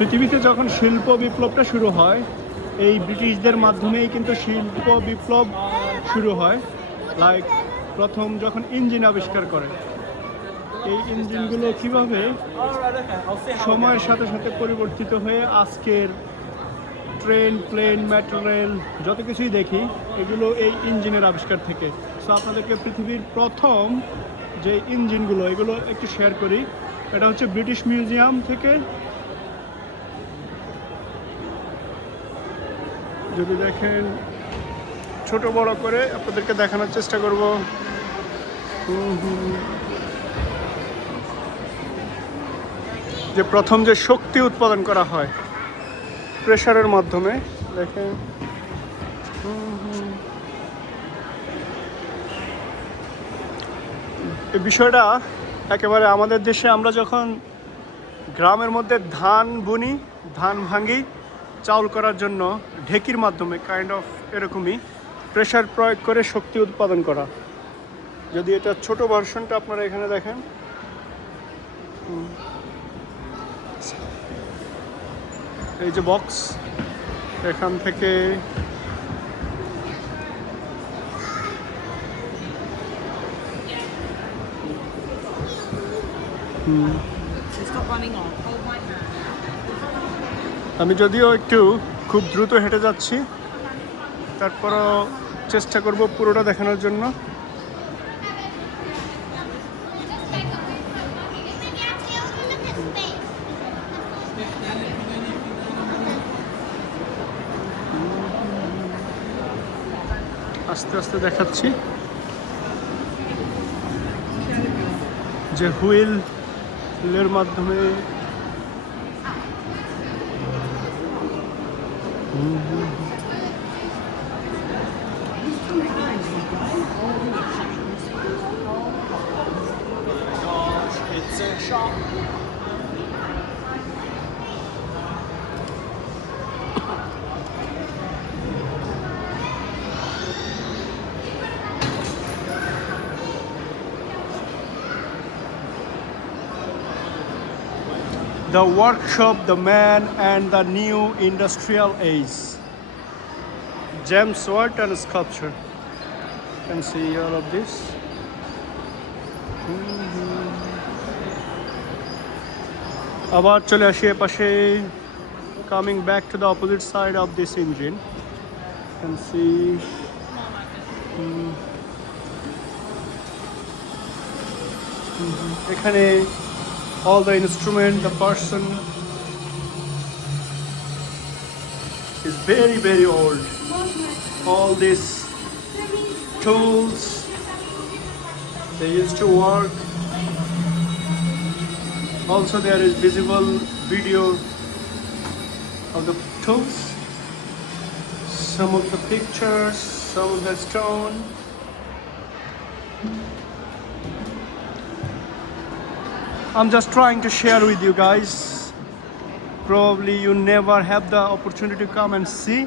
পৃথিবীতে যখন শিল্প বিপ্লবটা শুরু হয় এই ব্রিটিশদের মাধ্যমেই কিন্তু শিল্প বিপ্লব শুরু হয়। লাইক প্রথম যখন ইঞ্জিন আবিষ্কার করে, এই ইঞ্জিনগুলো কিভাবে সময়ের সাথে সাথে পরিবর্তিত হয়ে আজকের ট্রেন, প্লেন, মেট্রো রেল যত কিছুই দেখি এগুলো এই ইঞ্জিনের আবিষ্কার থেকে। সো আপনাদেরকে পৃথিবীর প্রথম যে ইঞ্জিনগুলো এগুলো একটু শেয়ার করি। এটা হচ্ছে ব্রিটিশ মিউজিয়াম থেকে, যদি দেখেন ছোট বড় করে আপনাদেরকে দেখানোর চেষ্টা করব। যে প্রথম যে শক্তি উৎপাদন করা হয় প্রেসারের মাধ্যমে, দেখেন এই বিষয়টা একেবারে আমাদের দেশে আমরা যখন গ্রামের মধ্যে ধান বুনি, ধান ভাঙি চাউল করার জন্য ঢেকির মাধ্যমে কাইন্ড অফ এরকমই প্রেসার প্রয়োগ করে শক্তি উৎপাদন করা। যদি এটা ছোট ভার্সনটা আপনারা এখানে দেখেন, এই যে বক্স, এখান থেকে আমি যদিও একটু খুব দ্রুত হেঁটে যাচ্ছি, তারপরও চেষ্টা করব পুরোটা দেখানোর জন্য। আস্তে আস্তে দেখাচ্ছি যে হুইলের মাধ্যমে the workshop, the man and the new industrial age. Gems, art and sculpture. You can see all of this. আবার চলে আসি এপাশে, coming back to the opposite side of this engine. You can see এখানে all the instrument, the person is very very old. All these tools they used to work. Also there is visible video of the tools, some of the pictures, some of the stone. I'm just trying to share with you guys. Probably you never have the opportunity to come and see,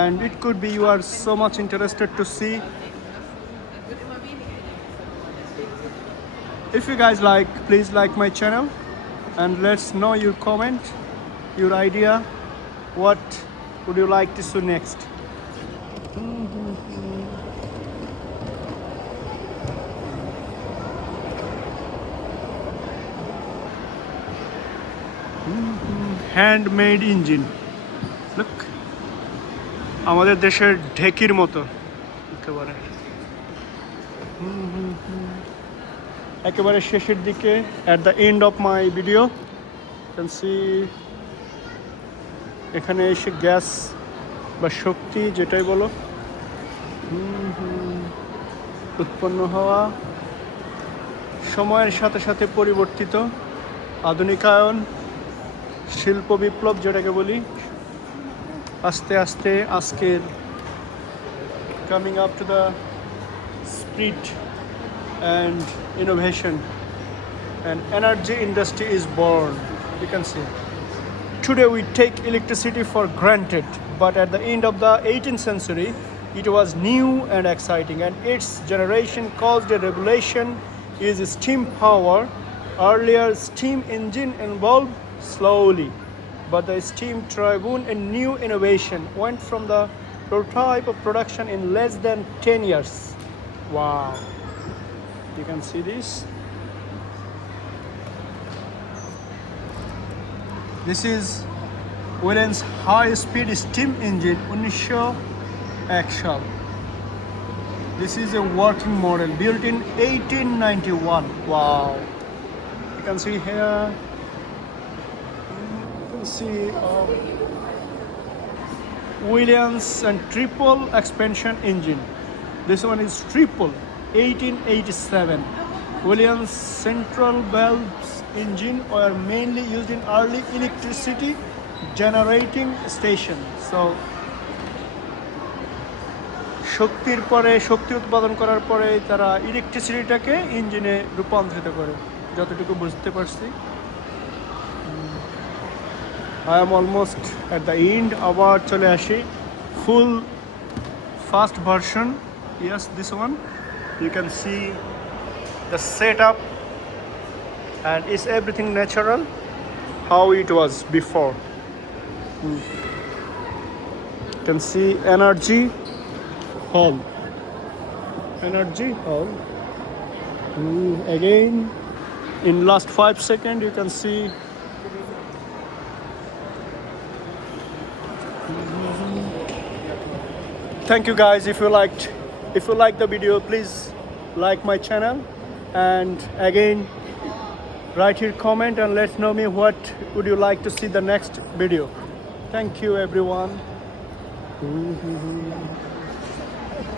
and it could be you are so much interested to see. If you guys like, please like my channel and let's know your comment, your idea, what would you like to see next. Handmade engine, look, আমাদের দেশের ঢেকির মতো একেবারে। একেবারে শেষের দিকে, at the end of my video can see, এখানে এসে গ্যাস বা শক্তি যেটাই বলো উৎপন্ন হওয়া, সময়ের সাথে সাথে পরিবর্তিত, আধুনিকায়ন, শিল্প বিপ্লব যেটাকে বলি, আস্তে আস্তে আজকের coming up to the speed and innovation and energy industry is born. You can see today we take electricity for granted, but at the end of the 18th century it was new and exciting, and its generation caused a revolution is steam power. Earlier steam engine evolved slowly, but the steam turbine, a new innovation, went from the prototype of production in less than 10 years. Wow. You can see this. This is Williams high-speed steam engine, 1901. This is a working model built in 1891. Wow. You can see here. You can see Williams and triple expansion engine. This one is triple, 1887. Williams central valves engine were mainly used in early electricity generating station. So শক্তির পরে শক্তি উৎপাদন করার পরে তারা ইলেকট্রিসিটিটাকে ইঞ্জিনে রূপান্তরিত করে, যতটুকু বুঝতে পারছি। I am almost at the end. আবার চলে আসি full fast version. Yes, this one. You can see the setup and is everything natural how it was before. You can see energy hall. Again, in last 5 seconds you can see thank you guys. If you like the video, please like my channel, and again write here comment and let know me what would you like to see the next video. Thank you everyone.